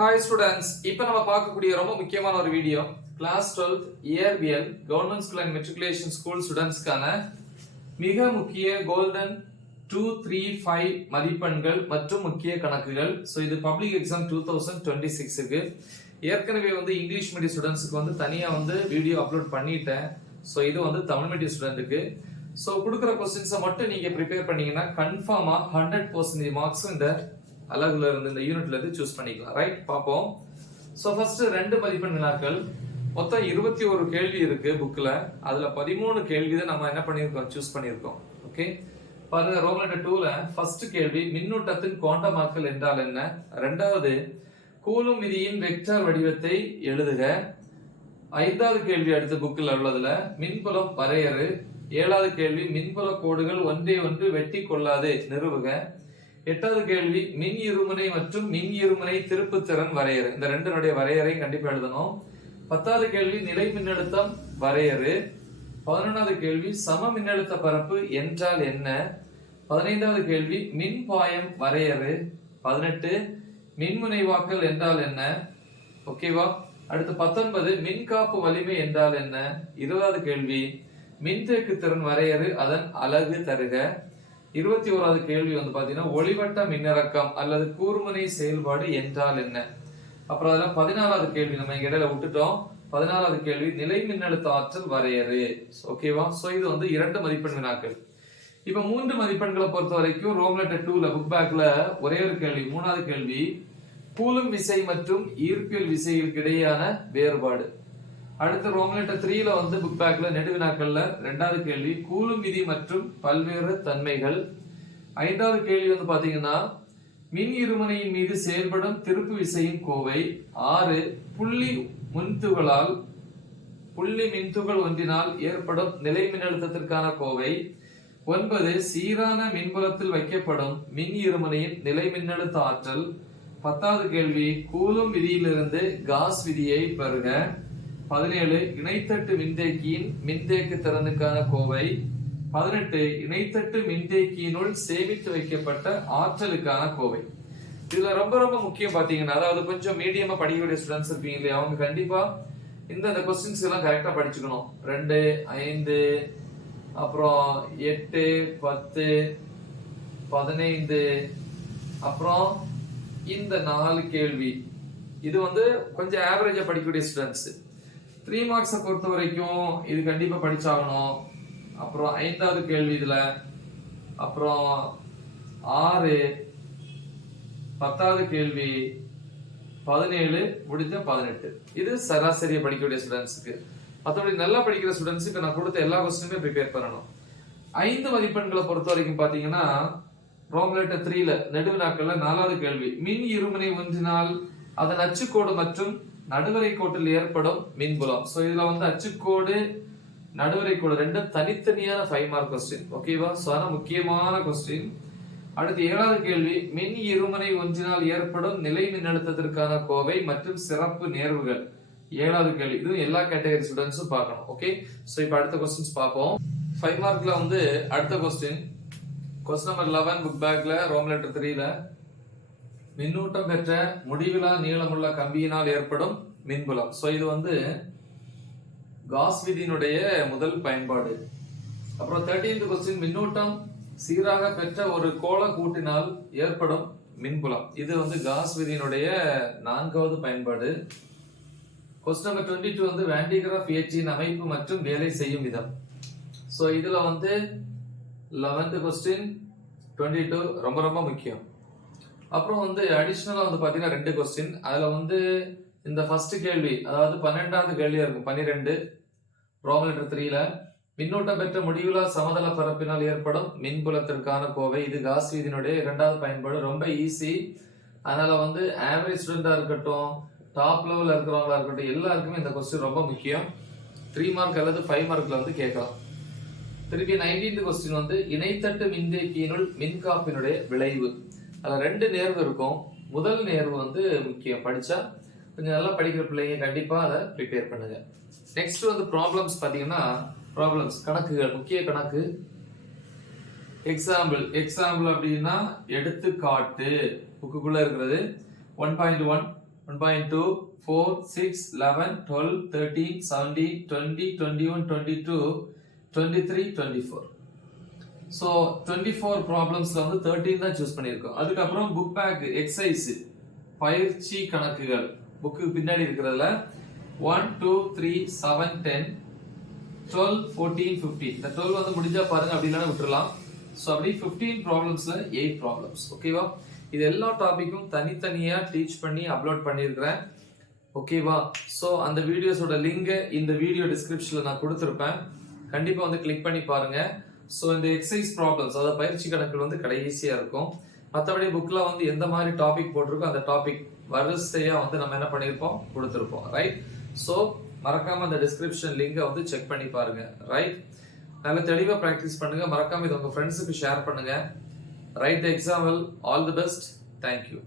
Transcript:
Hi students, இப்போ நம்ம பார்க்கக்கூடிய ரொம்ப முக்கியமான ஒரு வீடியோ கிளாஸ் 12th இயற்பியல் government school and matriculation school ஸ்டூடெண்ட்ஸ்க்கான மிக முக்கிய கோல்டன் 2, 3, 5 மதிப்பெண்கள் மற்றும் முக்கிய கணக்குகள். ஸோ இது பப்ளிக் எக்ஸாம் 2026க்கு ஏற்கனவே இங்கிலீஷ் மீடியம் ஸ்டூடெண்ட்ஸ்க்கு தனியாக வீடியோ அப்லோட் பண்ணிட்டேன். ஸோ இது தமிழ் மீடியம் ஸ்டூடெண்ட்டுக்கு. ஸோ கொடுக்குற கொஸ்டின்ஸை மட்டும் நீங்க ப்ரிப்பேர் பண்ணீங்கன்னா கன்ஃபார்மா 100% மார்க்ஸ் இந்த அலகுல இருந்து இந்த யூனிட்ல இருந்து சூஸ் பண்ணிக்கலாம். ரைட், பாப்போம். சோ ஃபர்ஸ்ட் 2 மதிப்பெண் வினாக்கள். மொத்தம் 21 கேள்வி இருக்கு புக்ல. அதுல 13 கேள்வி தான் நம்ம என்ன பண்ணிருக்கோம், சூஸ் பண்ணிருக்கோம். ஓகே, பாருங்க. ரோமன் லெட்டர் 2ல ஃபர்ஸ்ட் கேள்வி மின்னூட்டத்தின் குவாண்டமாக்கல் என்றால் என்ன. இரண்டாவது கூலும் விதியின் வெக்டர் வடிவத்தை எழுதுக. 5வது கேள்வி அடுத்த புக்ல உள்ளதுல மின்புலம் வரையறு. 7வது கேள்வி மின்புல கோடுகள் ஒன்றே ஒன்று வெட்டி கொள்ளாது நிறுவுக. 8வது கேள்வி மின் இருமுனை மற்றும் மின் இருமுனை திருப்புத்திறன் வரையறு. இந்த ரெண்டுடைய வரையறையும் கண்டிப்பா எழுதணும். 10வது கேள்வி நிலை மின்னழுத்தம் வரையறு. 11வது கேள்வி சம மின்னழுத்த பரப்பு என்றால் என்ன. 15வது கேள்வி மின் பாயம் வரையறு. 18 மின்முனைவாக்கல் என்றால் என்ன. ஓகேவா. அடுத்து 19 மின்காப்பு வலிமை என்றால் என்ன. 20வது கேள்வி மின்தேக்கு திறன் வரையறு, அதன் அலகு தருக. 21வது கேள்வி பாத்தீங்கன்னா ஒளிவட்ட மின்னிறக்கம் அல்லது கூர்முனை செயல்பாடு என்றால் என்ன. அப்புறம் அதெல்லாம் 14வது கேள்வி நம்ம இங்க இடையில விட்டுட்டோம். 14வது கேள்வி நிலை மின்னழுத்த ஆற்றல் வரையறு. ஓகேவா. சோ இது 2 மதிப்பெண் வினாக்கள். இப்ப 3 மதிப்பெண்களை பொறுத்த வரைக்கும் ரோமன் லெட்டர் 2ல புக் பேக்ல ஒரே ஒரு கேள்வி, 3வது கேள்வி கூலும் விசை மற்றும் ஈர்ப்பியல் விசைகளுக்கு இடையேயான வேறுபாடு. அடுத்து ரோமன் லெட்டர் 3ல புக் பேக்ல நெடுவினாக்கள்ல 2வது கேள்வி கூலும் விதி மற்றும் பல்வேறு தன்மைகள். 5வது கேள்வி பாத்தீங்கன்னா மின் இருமுனையின் மீது செயல்படும் திருப்பு விசையின் கோவை. 6 புள்ளி மின்துகள் ஒன்றினால் ஏற்படும் நிலை மின்னழுத்தத்திற்கான கோவை. 9 சீரான மின்புலத்தில் வைக்கப்படும் மின் இருமுனையின் நிலை மின்னழுத்த ஆற்றல். 10வது கேள்வி கூலும் விதியிலிருந்து காஸ் விதியை பெறுக. 17 இணைத்தட்டு மின்தேக்கியின் மின்தேக்கு திறனுக்கான கோவை. 18 இணைத்தட்டு மின்தேக்கியினுள் சேமித்து வைக்கப்பட்ட ஆற்றலுக்கான கோவை. இதுல ரொம்ப ரொம்ப முக்கியம் பாத்தீங்கன்னா, அதாவது கொஞ்சம் மீடியமா படிக்கக்கூடிய ஸ்டூடெண்ட்ஸ் இருப்பீங்க இல்லையா, அவங்க கண்டிப்பா இந்த கொஸ்டின்ஸ் எல்லாம் கரெக்டா படிச்சுக்கணும். 2, 5, அப்புறம் 8, 10, 15, அப்புறம் இந்த 4 கேள்வி. இது கொஞ்சம் ஆவரேஜா படிக்கக்கூடிய ஸ்டூடெண்ட்ஸ். 3 மார்க்ஸை பொறுத்த வரைக்கும் இது கண்டிப்பா படிச்சாகணும். அப்புறம் 5வது கேள்வி இதுல, அப்புறம் 6, 10வது கேள்வி, 17 முடிஞ்ச 18. இது சராசரியா படிக்கக்கூடிய ஸ்டூடெண்ட்ஸுக்கு. மற்றபடி நல்லா படிக்கிற ஸ்டூடெண்ட்ஸுக்கு நான் கொடுத்த எல்லா கொஸ்டினுமே ப்ரிப்பேர் பண்ணணும். 5 மதிப்பெண்களை பொறுத்த வரைக்கும் பாத்தீங்கன்னா ரோமன் லெட்டர் 3ல நெடுவினாக்கள்ல 4வது கேள்வி மின் இருமுனை ஒன்றினால் அதன் அச்சுக்கோடு மற்றும் நடுவரை கோட்டில் ஏற்படும் மின்புலம். சோ இதுல அச்சுக்கோடு நடுவரை கோடு ரெண்டும் தனித்தனியான 5 மார்க் கொஸ்டின். ஓகேவா. சோ அதான் முக்கியமான கொஸ்டின். அடுத்து 7வது கேள்வி மின் இருமுனை ஒன்றினால் ஏற்படும் நிலை மின்னழுத்தத்திற்கான கோவை மற்றும் சிறப்பு நேர்வுகள். 7வது கேள்வி. இது எல்லா கேட்டகரி ஸ்டூடெண்ட்ஸும் பார்க்கணும். ஓகே. சோ இப்போ அடுத்த கொஸ்டின்ஸ் பார்ப்போம். 5 மார்க்ல அடுத்த கொஸ்டின் நம்பர் 11 புக் பேக்ல ரோமன் லெட்டர் 3ல மின்னூட்டம் பெற்ற முடிவிலா நீளமுள்ள கம்பியினால் ஏற்படும் மின்புலம். சோ இது காஸ் விதியினுடைய முதல் பயன்பாடு. அப்புறம் 13th கொஸ்டின் மின்னூட்டம் சீராக பெற்ற ஒரு கோள கூட்டினால் ஏற்படும் மின்புலம். இது காஸ் விதியினுடைய 4வது பயன்பாடு. கொஸ்டின் நம்பர் 22 வேண்டிகிராஃப் இயற்றியின் அமைப்பு மற்றும் வேலை செய்யும் விதம். சோ இதுல 11th கொஸ்டின் 22 ரொம்ப ரொம்ப முக்கியம். அப்புறம் அடிஷனலா பாத்தீங்கன்னா 2 கொஸ்டின். அதுல இந்த ஃபர்ஸ்ட் கேள்வி, அதாவது 12வது கேள்வியா இருக்கும். 12 ரோமன் லெட்டர் 3ல மின்னூட்டம் பெற்ற முடிவுலா சமதள பரப்பினால் ஏற்படும் மின்புலத்திற்கான கோவை. இது காஸ் விதியினுடைய 2வது பயன்பாடு. ரொம்ப ஈஸி. அதனால ஆவரேஜ் ஸ்டூடெண்டா இருக்கட்டும், டாப் லெவல்ல இருக்கிறவங்களா இருக்கட்டும், எல்லாருக்குமே இந்த கொஸ்டின் ரொம்ப முக்கியம். 3 மார்க் அல்லது 5 மார்க்ல கேட்கலாம். திருப்பி 19th கொஸ்டின் இணைத்தட்டு மின்தேக்கியினுள் மின்காப்பினுடைய விளைவு. அதுல 2 நேர்வு இருக்கும். முதல் நேர்வு முக்கியம். படிச்சா கொஞ்சம் நல்லா படிக்கிற பிள்ளைங்க கண்டிப்பா அதை ப்ரிப்பேர் பண்ணுங்க. நெக்ஸ்ட் ப்ராப்ளம்ஸ் பாத்தீங்கன்னா, ப்ராப்ளம்ஸ் கணக்குகள், முக்கிய கணக்கு. எக்ஸாம்பிள் அப்படின்னா எடுத்துக்காட்டு புக்குக்குள்ள இருக்கிறது. 1.1 1.2, 4, 6, 11, 12, 13, 17, 20, 21, 22, 23, 24. So 24 problemsல வந்து 13 தான் சூஸ் பண்ணியிருக்கோம். அதுக்கப்புறம் புக் பேக் எக்ஸசைஸ் பயிற்சி கணக்குகள் புக்கு பின்னாடி இருக்கிறதுல 1, 2, 3, 7, 10, 12, 14, 15. இந்த 12 வந்து முடிஞ்சா பாருங்க, அப்படி இல்லைன்னா விட்டுறலாம். ஸோ அப்படி 15 ப்ராப்ளம்ஸ்ல 8 ப்ராப்ளம்ஸ். ஓகேவா? இது எல்லா டாபிக்கும் தனித்தனியா டீச் பண்ணி அப்லோட் பண்ணியிருக்கிறேன். ஓகேவா? ஸோ அந்த வீடியோஸோட லிங்க் இந்த வீடியோ டிஸ்கிரிப்ஷன்ல நான் கொடுத்துருப்பேன். கண்டிப்பா வந்து கிளிக் பண்ணி பாருங்க. ஸோ இந்த எக்ஸசைஸ் ப்ராப்ளம்ஸ், அதாவது பயிற்சி கணக்குகள் வந்து கடைசியா இருக்கும். மற்றபடி புக்ல வந்து எந்த மாதிரி டாபிக் போட்டிருக்கோ அந்த டாபிக் வரிசையா வந்து நம்ம என்ன பண்ணியிருப்போம், கொடுத்துருப்போம். ரைட்? ஸோ மறக்காம அந்த டிஸ்கிரிப்ஷன் லிங்கை வந்து செக் பண்ணி பாருங்க. ரைட்? நல்ல தெளிவா பிராக்டிஸ் பண்ணுங்க. மறக்காம இதை உங்க ஃப்ரெண்ட்ஸுக்கு ஷேர் பண்ணுங்க. Right example. All the best. Thank you.